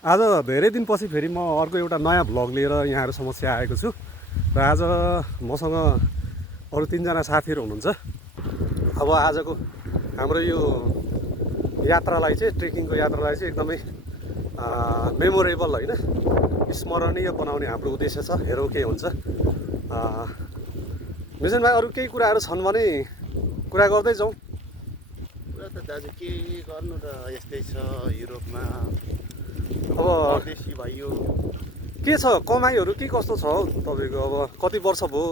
आज धेरै दिनपछि फेरि म अर्को एउटा नयाँ भ्लग लिएर यहाँहरू समस्या आएको छु र आज मसँग अरू 3जना साथीहरू हुनुहुन्छ। अब आजको हाम्रो यो यात्रालाई चाहिँ ट्रेकिङको यात्रालाई चाहिँ एकदमै मेमोरेबल होइन स्मरणीय बनाउने हाम्रो उद्देश्य छ। हेरौँ के हुन्छ। मिसन भाइ अरू केही कुराहरू छन् भने कुरा गर्दै जाउँ। कुरा त दाजु के गर्नु र यस्तै छ युरोपमा। अब परदेशी भाइयो के छ कमाइहरू के कस्तो छ हौ तपाईँको? अब कति वर्ष भयो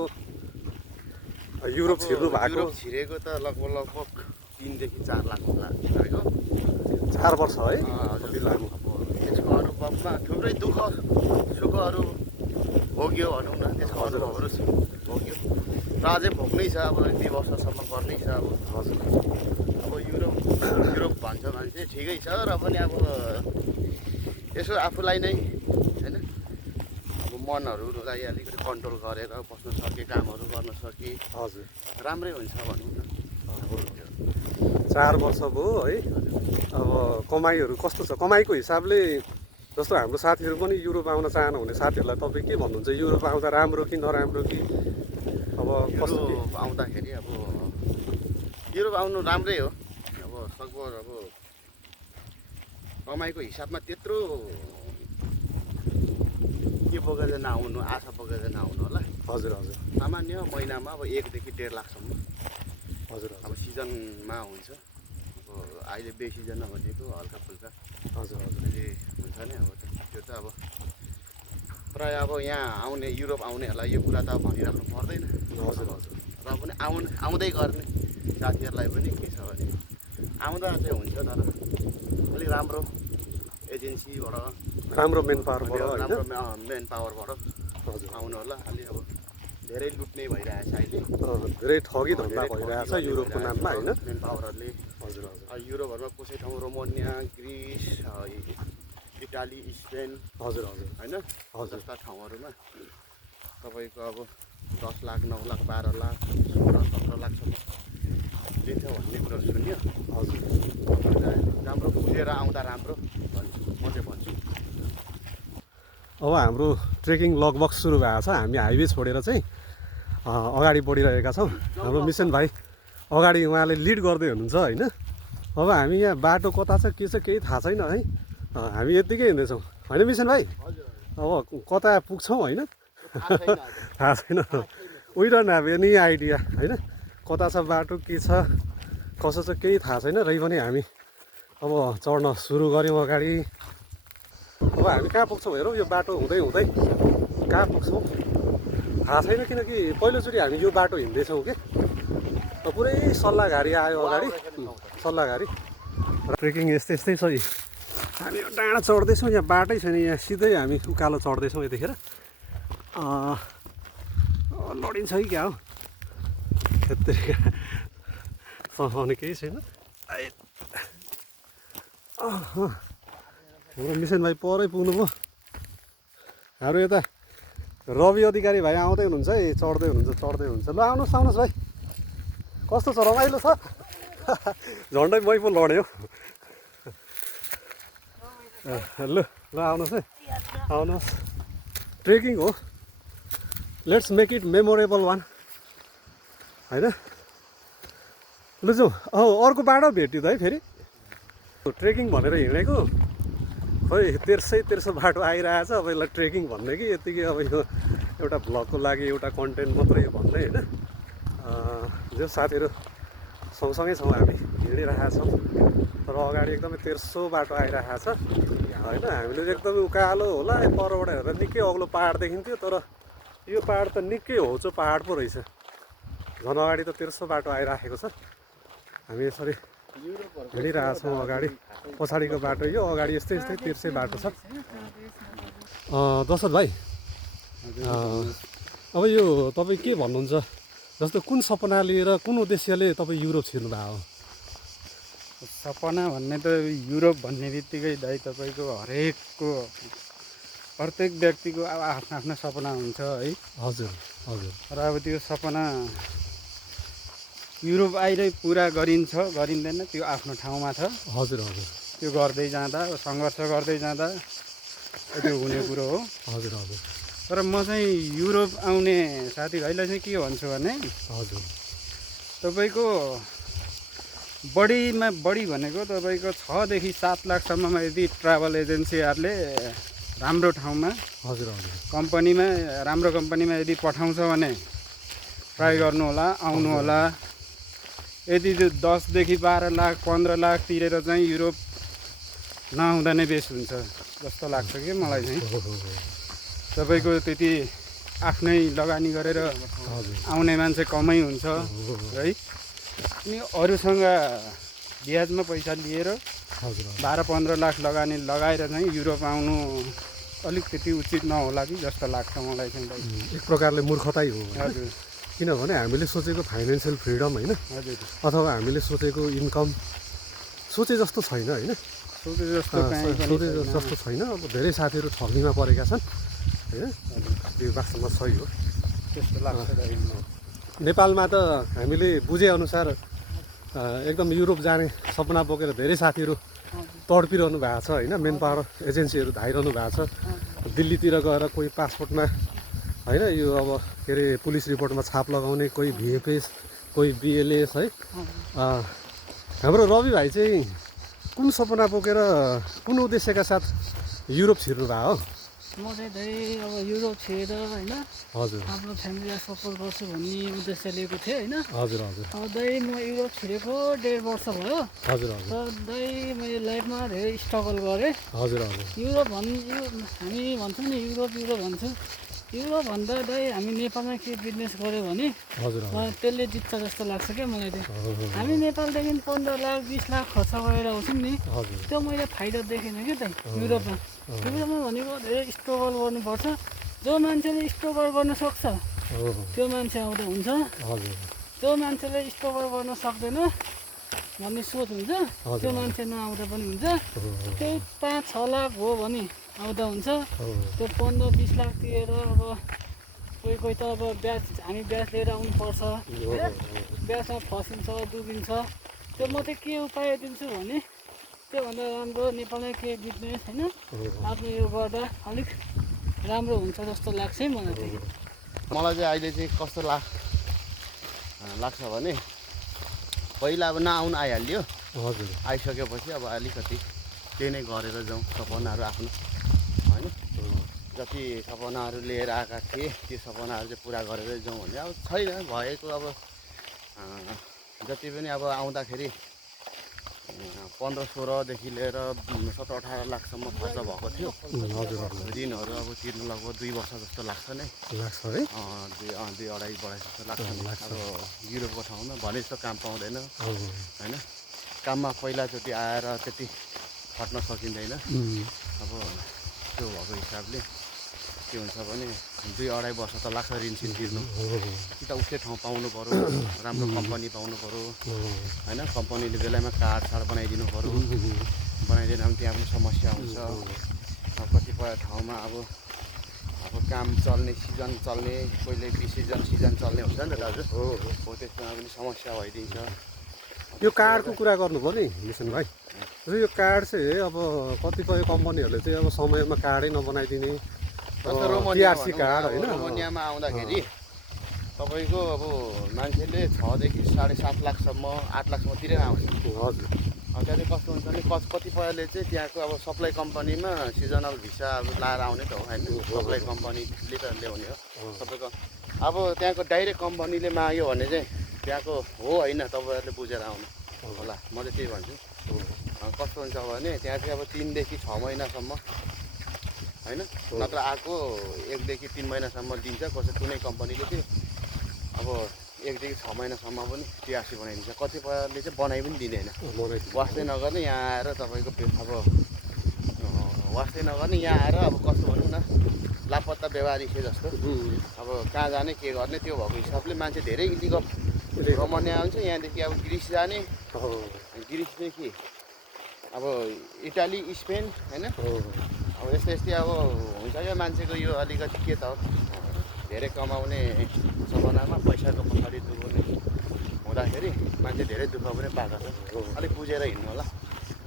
युरोप छिर्नु भएको? युरोप छिरेको त लगभग 3 देखि 4 लाख होला तपाईँको। 4 वर्ष है? कति लामो। त्यसको अनुभवमा थुप्रै दुःख सुखहरू भोग्यो भनौँ न। त्यसको अनुभवहरू भोग्यो र अझै भोग्नै छ। अब 2 वर्षसम्म गर्नै छ। अब युरोप भन्छ मान्छे ठिकै छ र पनि अब यसो आफूलाई नै होइन अब मनहरूलाई अलिकति कन्ट्रोल गरेर बस्न सके, कामहरू गर्न सके हजुर राम्रै हुन्छ भनौँ न। 4 वर्ष भयो है। अब कमाइहरू कस्तो छ? कमाइको हिसाबले जस्तो हाम्रो साथीहरू पनि युरोप आउन चाहनुहुने साथीहरूलाई तपाईँ के भन्नुहुन्छ? युरोप आउँदा राम्रो कि नराम्रो कि? अब कस्तो युरोप आउँदाखेरि अब युरोप आउनु राम्रै हो। अब सकभर अब कमाइको हिसाबमा त्यत्रो के बोकेर नआउनु, आशा बोकेर नआउनु होला। हजुर हजुर सामान्य महिनामा अब 1 देखि 1.5 लाखसम्म हजुर अब सिजनमा हुन्छ। अब अहिले बेसिजन भनेको हल्का फुल्का हजुर हजुर अहिले हुन्छ नि। अब त्यो त अब प्राय अब यहाँ आउने युरोप आउनेहरूलाई यो कुरा त अब भनिराख्नु पर्दैन। हजुर हजुर र पनि आउँदै गर्ने साथीहरूलाई पनि के छ भने आउँदा चाहिँ हुन्छ तर अलिक राम्रो एजेन्सीबाट, राम्रो मेन पावरबाट होइन? राम्रो मेन पावरबाट हजुर आउनु होला। अलि अब धेरै लुट्ने भइरहेछ अहिले। धेरै ठगी धन्दा भइरहेछ युरोपको नाममा होइन? मेन पावरहरूले हजुर हजुर युरोपहरूमा कसै ठाउँ रोमानिया, ग्रिस, इटाली, स्पेन हजुर हजुर होइन हजुर जस्ता ठाउँहरूमा तपाईँको अब 10 लाख, 9 लाख, 12 लाख, 16, 17 लाखसम्म लिन्छ भन्ने कुरो सुन्यो। हजुर राम्रो बुझेर आउँदा राम्रो म चाहिँ भन्छु। अब हाम्रो ट्रेकिङ लगभग सुरु भएको छ। हामी हाइवे छोडेर चाहिँ अगाडि बढिरहेका छौँ। हाम्रो मिसन भाइ अगाडि उहाँले लिड गर्दै हुनुहुन्छ होइन? अब हामी यहाँ बाटो कता छ के छ केही थाहा छैन है। हामी यत्तिकै हिँड्दैछौँ होइन मिसन भाइ? अब कता पुग्छौँ होइन? थाहा छैन। We don't have any idea होइन? कता छ बाटो के छ कसो छ केही थाहा छैन। रै पनि हामी अब चढ्न सुरु गऱ्यौँ अगाडि। अब हामी कहाँ पुग्छौँ हेरौँ। यो बाटो हुँदै हुँदै कहाँ पुग्छौँ थाहा छैन, किनकि पहिलोचोटि हामी यो बाटो हिँड्दैछौँ कि पुरै सल्लाहघारी आयो अगाडि। सल्लाहघारी ट्रेकिङ यस्तै यस्तै छ। हामी डाँडा चढ्दैछौँ। यहाँ बाटै छैन। यहाँ सिधै हामी उकालो चढ्दैछौँ यतिखेर। लडिन्छ कि क्या हो? त्यतिखेर सहने केही छैन। हाम्रो मिसन भाइ परै पुग्नुभयो। हाम्रो यता रवि अधिकारी भाइ आउँदै हुनुहुन्छ है। चढ्दै हुनुहुन्छ। ल आउनुहोस् आउनुहोस् भाइ। कस्तो छ? रमाइलो छ? झन्डै मै पो लड्यो। ल ल आउनुहोस् है, आउनुहोस्। ट्रेकिङ हो, let's make it memorable one होइन? लु जाउँ। अर्को बाटो भेट्यो त है फेरि। ट्रेकिङ भनेर हिँडेको खोइ तेर्सो बाटो आइरहेछ। अब यसलाई ट्रेकिङ भन्ने कि यत्तिकै अब यो एउटा भ्लगको लागि एउटा कन्टेन्ट मात्रै भन्ने होइन? जो साथीहरू सँगसँगै छौँ हामी हिँडिरहेका छौँ। तर अगाडि एकदमै तेर्सो बाटो आइरहेको छ होइन? हामीले एकदमै उकालो होला परबाट हेर्दा निकै अग्लो पाहाड देखिन्थ्यो, तर यो पाहाड त निकै होचो पाहाड पो रहेछ। झन् अगाडि त तेर्सो बाटो आइराखेको छ। हामी यसरी हिँडिरहेछौँ। अगाडि पछाडिको बाटो यो, अगाडि यस्तै यस्तै तेर्सै बाटो छ। दशरथ भाइ अब यो तपाईँ के भन्नुहुन्छ? जस्तो कुन सपना लिएर कुन उद्देश्यले तपाईँ युरोप छिर्नु भएको हो? सपना भन्ने त युरोप भन्ने बित्तिकै दाइ तपाईँको प्रत्येक व्यक्तिको अब आफ्नो आफ्नो सपना हुन्छ है। हजुर हजुर र अब त्यो सपना युरोप आइरहे पुरा गरिँदैन त्यो आफ्नो ठाउँमा छ। हजुर हजुर त्यो गर्दै जाँदा सङ्घर्ष गर्दै जाँदा त्यो हुने कुरो हो। हजुर हजुर तर म चाहिँ युरोप आउने साथीभाइलाई चाहिँ के भन्छु भने हजुर तपाईँको बढीमा बढी भनेको तपाईँको 6 देखि 7 लाखसम्ममा यदि ट्राभल एजेन्सीहरूले राम्रो ठाउँमा हजुर हजुर कम्पनीमा राम्रो कम्पनीमा यदि पठाउँछ भने ट्राई गर्नु होला, आउनु होला। यदि त्यो 10 देखि 12 लाख 15 लाख तिरेर चाहिँ युरोप नआउँदा नै बेस हुन्छ जस्तो लाग्छ कि मलाई चाहिँ। तपाईँको त्यति आफ्नै लगानी गरेर आउने मान्छे कमै हुन्छ है। अनि अरूसँग ब्याजमा पैसा लिएर 12-15 लाख लगानी लगाएर चाहिँ युरोप आउनु अलिक त्यति उचित नहोला कि जस्तो लाग्छ मलाई चाहिँ। एक प्रकारले मूर्खतै हो हजुर किनभने हामीले सोचेको फाइनेन्सियल फ्रिडम होइन हजुर अथवा हामीले सोचेको इन्कम सोचे जस्तो छैन होइन सोचे जस्तो कहीँ पनि सोचे छैन। जस्तो छैन। अब धेरै साथीहरू ठगीमा परेका छन् होइन यो वास्तवमा सही हो। त्यस्तो लाग्छ दाइ। नेपालमा त हामीले बुझेअनुसार एकदम युरोप जाने सपना बोकेर धेरै साथीहरू तडपिरहनु भएको छ होइन। मेन पावर एजेन्सीहरू धाइरहनु भएको छ। दिल्लीतिर गएर कोही पासपोर्टमा होइन यो अब के अरे पुलिस रिपोर्टमा छाप लगाउने, कोही भिएफएस, कोही बिएलएस है। हाम्रो रवि भाइ चाहिँ कुन सपना बोकेर कुन उद्देश्यका साथ युरोप छिर्नु भयो हो? म चाहिँ दाइ अब युरोप छिरेर होइन हजुर आफ्नो फ्यामिलीलाई सपोर्ट गर्छु भन्ने उद्देश्य लिएको थिएँ होइन। हजुर हजुर अब दाइ म युरोप छिरेको 1.5 वर्ष भयो। हजुर हजुर तर दाइ मैले लाइफमा धेरै स्ट्रगल गरेँ। हजुर हजुर युरोप हामी भन्छौँ नि युरोप भन्छौँ। युरोपभन्दा दाइ हामी नेपालमा के बिजनेस गऱ्यो भने हजुर त्यसले जित्छ जस्तो लाग्छ क्या मलाई चाहिँ। हामी नेपालदेखि 15 लाख 20 लाख खर्च गरेर आउँछौँ नि, हजुर त्यो मैले फाइदा देखेन क्या दाइ। युरोपमा भनेको धेरै स्ट्रगल गर्नुपर्छ। जो मान्छेले स्ट्रगल गर्न सक्छ त्यो मान्छे आउँदा हुन्छ। हजुर जो मान्छेले स्ट्रगल गर्न सक्दैन भन्ने सोच हुन्छ त्यो मान्छे नआउँदा पनि हुन्छ। त्यही 5-6 लाख हो भने आउँदा हुन्छ। त्यो 15-20 लाख तिरेर अब कोही त अब हामी ब्याज लिएर आउनुपर्छ, ब्याजमा फसिन्छ डुबिन्छ। त्यो म चाहिँ के उपाय दिन्छु भने त्योभन्दा राम्रो नेपालमै केही बिजनेस होइन आफ्नो यो गर्दा अलिक राम्रो हुन्छ जस्तो लाग्छ है मलाई चाहिँ। मलाई चाहिँ अहिले चाहिँ कस्तो लाग्छ भने पहिला अब नआउनु आइहाल्यो, हजुर आइसकेपछि अब अलिकति त्यही नै गरेर जाउँ सपनाहरू आफ्नो होइन। जति सपनाहरू लिएर आएका थिए त्यो सपनाहरू चाहिँ पुरा गरेर जाउँ भने अब छैन भएको। अब जति पनि अब आउँदाखेरि 15-16देखि लिएर 17-18 लाखसम्म खर्च भएको थियो। ऋणहरू अब तिर्नु लगभग 2 वर्ष जस्तो लाग्छ नै लाग्छ है। 2-2.5 जस्तो लाग्छ। अब युरोपको ठाउँमा भने जस्तो काम पाउँदैन होइन। काममा पहिलाचोटि आएर त्यति खट्न सकिँदैन। अब त्यो भएको हिसाबले के हुन्छ भने 2-2.5 वर्ष त लाग्छ ऋण सिन तिर्नु। कि त उसकै ठाउँ पाउनु पऱ्यो, राम्रो कम्पनी पाउनु पऱ्यो होइन। कम्पनीले बेलामा कार्ड बनाइदिनु पऱ्यो, बनाइदिएन भने त्यहाँ पनि समस्या हुन्छ। अब कतिपय ठाउँमा अब काम चल्ने सिजन चल्ने कहिले सिजन चल्ने हुन्छ नि त दाजु। हो त्यसमा पनि समस्या भइदिन्छ। यो कार्डको कुरा गर्नुभयो नि मिसन भाइ। यो कार्ड चाहिँ अब कतिपय कम्पनीहरूले चाहिँ अब समयमा कार्डै नबनाइदिने टिआरसी कार्ड होइन। रोमानियामा आउँदाखेरि तपाईँको अब मान्छेले 6 देखि 7.5 लाखसम्म 8 लाखसम्म तिरेर आउँछ। हजुर त्यहाँ चाहिँ कस्तो हुन्छ भने कतिपयले चाहिँ त्यहाँको अब सप्लाई कम्पनीमा सिजनल भिसा अब लाएर आउने त हो होइन। सप्लाई कम्पनीले त ल्याउने हो तपाईँको। अब त्यहाँको डाइरेक्ट कम्पनीले माग्यो भने चाहिँ त्यहाँको हो होइन तपाईँहरूले बुझेर आउनु होला। म चाहिँ त्यही भन्छु। कस्तो हुन्छ भने त्यहाँ चाहिँ अब 3 देखि 6 महिनासम्म होइन, नत्र आएको 1 देखि 3 महिनासम्म दिन्छ। कसै कुनै कम्पनीले चाहिँ अब 1 देखि 6 महिनासम्म पनि टिआरसी बनाइदिन्छ। कतिपयले चाहिँ बनाइ पनि दिँदैन। वास्तै नगर्ने यहाँ आएर तपाईँको अब वास्तै नगर्ने यहाँ आएर अब कस्तो भनौँ न लापत्ता व्यवहारिक जस्तो अब कहाँ जाने के गर्ने त्यो भएको हिसाबले मान्छे धेरै इलिगल रोमानिया आउँछ। यहाँदेखि अब ग्रिस जाने, ग्रिसदेखि अब इटाली स्पेन होइन। अब यस्तै अब हुन्छ क्या मान्छेको यो अलिकति के त हो धेरै कमाउने सपनामा पैसाको पछाडि दुर्ने हुँदाखेरि मान्छे धेरै दुःख पनि पाएको छ। अलिक बुझेर हिँड्नु होला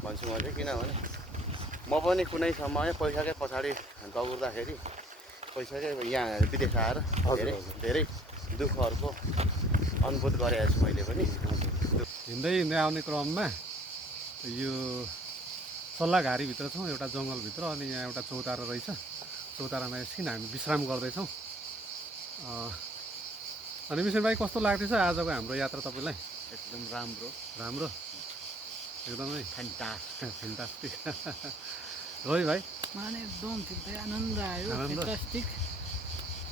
भन्छु म चाहिँ। किनभने म म पनि कुनै समय पैसाकै पछाडि दौड्दाखेरि पैसाकै यहाँ विदेश आएर धेरै धेरै दुःखहरूको अनुभूत गरेको छु मैले पनि। हिँड्दै हिँड्दै आउने क्रममा यो सल्लाघारीभित्र छौँ, एउटा जङ्गलभित्र। अनि यहाँ एउटा चौतारा रहेछ, चौतारामा एकछिन हामी विश्राम गर्दैछौँ। अनि मिसन भाइ कस्तो लाग्दैछ आजको हाम्रो यात्रा तपाईँलाई? एकदम राम्रो राम्रो, एकदमै फ्यान्टास्टिक। रोही भाइ मलाई एकदम ठिकै आनन्द आयो, आनन्द? फ्यान्टास्टिक।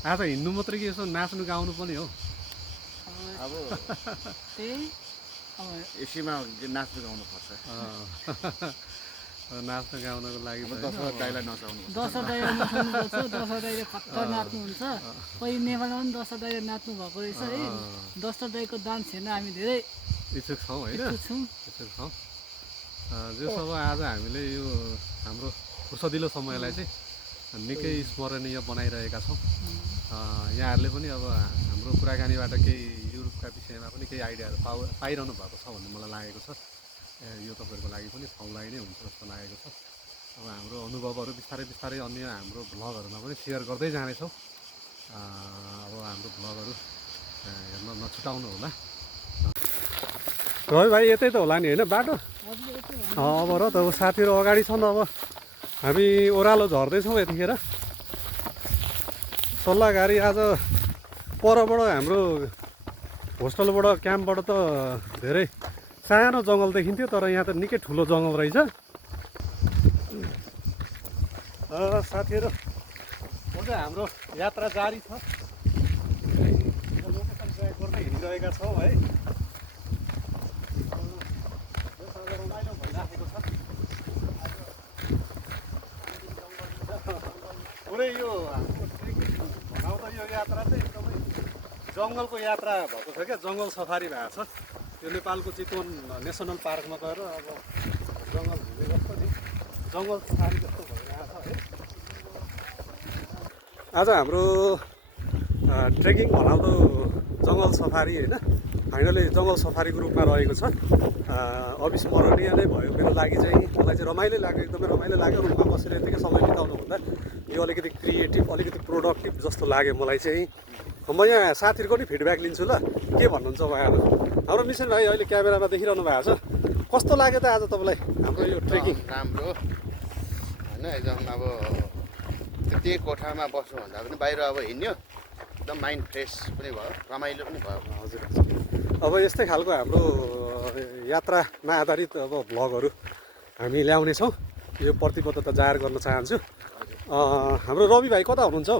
आज हिँड्नु मात्रै कि यसो नाच्नु गाउनु पनि हो। अब त्यही अब एसीमा नाच्नु गाउनु पर्छ। नाच्नु गाउनको लागि त दशरथ दाइलाई नचाउनु। दशरथ दाइले नचाउनुपर्छ, दशरथ दाइले खतरा नाच्नुहुन्छ। पहिले नेपालमा पनि दशरथ दाइले नाच्नु भएको रहेछ है। दशरथ दाइको डान्स हेर्न हामी धेरै इच्छुक छौँ होइन, इच्छुक छौँ। इच्छुक छौँ। जो सब आज हामीले यो हाम्रो फुर्सदिलो समयलाई चाहिँ निकै स्मरणीय बनाइरहेका छौँ। यहाँहरूले पनि अब हाम्रो कुराकानीबाट केही युरोपका विषयमा पनि केही आइडियाहरू पाइरहनु भएको छ भन्ने मलाई लागेको छ। यो तपाईँहरूको लागि पनि फलदायी नै हुन्छ जस्तो लागेको छ। अब हाम्रो अनुभवहरू बिस्तारै बिस्तारै अन्य हाम्रो भ्लगहरूमा पनि सेयर गर्दै जानेछौँ। अब हाम्रो भ्लगहरू हेर्न नछुटाउनु होला। रवि भाइ यतै त होला नि होइन बाटो? अब र त अब साथीहरू अगाडि छन्। अब हामी ओह्रालो झर्दैछौँ यतिखेर। सल्लाघारी आज परबाट हाम्रो होस्टलबाट क्याम्पबाट त धेरै सानो जङ्गल देखिन्थ्यो, तर यहाँ त निकै ठुलो जङ्गल रहेछ। साथीहरू अझ हाम्रो यात्रा जारी छ। लोकेसन ट्र्याक गर्दै हिँडिरहेका छौँ है। रमाइलो भइराखेको छ। पुरै यो हाम्रो भनौँ त यो यात्रा चाहिँ एकदमै जङ्गलको यात्रा भएको छ क्या, जङ्गल सफारी भएको छ। यो नेपालको चितवन नेसनल पार्कमा गएर अब जङ्गल घुमे जस्तो नि जङ्गल सफारी जस्तो भइरहेको छ है। आज हाम्रो ट्रेकिङ भनाउँदो जङ्गल सफारी होइन, फाइनली जङ्गल सफारीको रूपमा रहेको छ। अविस्मरणीय नै भयो मेरो लागि चाहिँ। मलाई चाहिँ रमाइलो लाग्यो, एकदमै रमाइलो लाग्यो। रुममा बसेर यतिकै समय बिताउनु भन्दा यो अलिकति क्रिएटिभ, अलिकति प्रोडक्टिभ जस्तो लाग्यो मलाई चाहिँ। म यहाँ साथीहरूको नि फिडब्याक लिन्छु ल, के भन्नुहुन्छ उहाँहरू। हाम्रो मिसन भाइ अहिले क्यामेरामा देखिरहनु भएको छ, कस्तो लाग्यो त आज तपाईँलाई हाम्रो यो ट्रेकिङ? राम्रो होइन, एकदम अब त्यही कोठामा बस्नुभन्दा पनि बाहिर अब हिँड्यो एकदम माइन्ड फ्रेस पनि भयो, रमाइलो पनि भयो। हजुर हजुर। अब यस्तै खालको हाम्रो यात्रामा आधारित अब भ्लगहरू हामी ल्याउनेछौँ। यो प्रतिबद्धता जाहेर गर्न चाहन्छु। हाम्रो रवि भाइ कता हुनुहुन्छ हौ?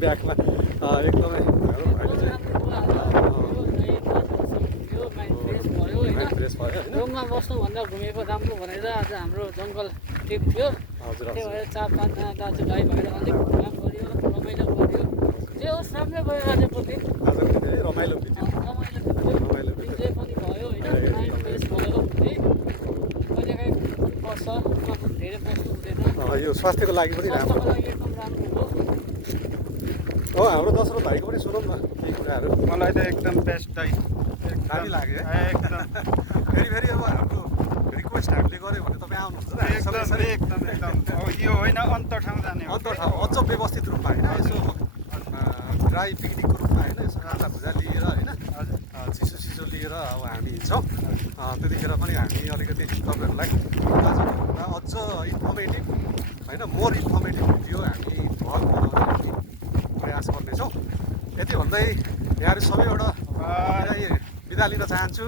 ब्यागमा एकदमै फ्रेस भयो होइन। रुममा बस्नुभन्दा घुमेको राम्रो भनेर आज हाम्रो जङ्गल ट्रिप थियो। हजुर त्यही हजुर। भएर 4-5जना दाजुभाइ भएर अलिक घुम गऱ्यो, रमाइलो गऱ्यो। जे होस् राम्रै भयो आजको दिन। आजको दिन है रमाइलो बित्यो। रमाइलो बित्यो, इन्जोय पनि भयो होइन, माइन्ड फ्रेस भयो है। कहिलेकाहीँ बस्छ, धेरै बस्नु हुँदैन। यो स्वास्थ्यको लागि पनि राम्रो स्वास्थ्यको लागि एकदम राम्रो हो। हाम्रो दशरथ भाइको पनि सुनौँ न केही कुराहरू। मलाई त एकदम बेस्ट दाइ, दामी लाग्यो है एकदम फेरि फेरि। अब हाम्रो रिक्वेस्ट हामीले गऱ्यो भने तपाईँ आउनुहुन्छ र हामी सबै एकदम एकदम यो होइन अन्त ठाउँ जाने हो। अन्त ठाउँ अझ व्यवस्थित रूपमा होइन, यसो ड्राई पिकनिकको रूपमा होइन, यसो खाजा भुजा लिएर होइन, चिसो चिसो लिएर अब हामी हिँड्छौँ। त्यतिखेर पनि हामी अलिकति तपाईँहरूलाई आजभन्दा अझ इन्फर्मेटिभ होइन, मोर इन्फर्मेटिभ भिडियो हामी भ्लग बनाउने प्रयास गर्नेछौँ। यति भन्दै यहाँहरू सबैबाट बिदा लिन चाहन्छु।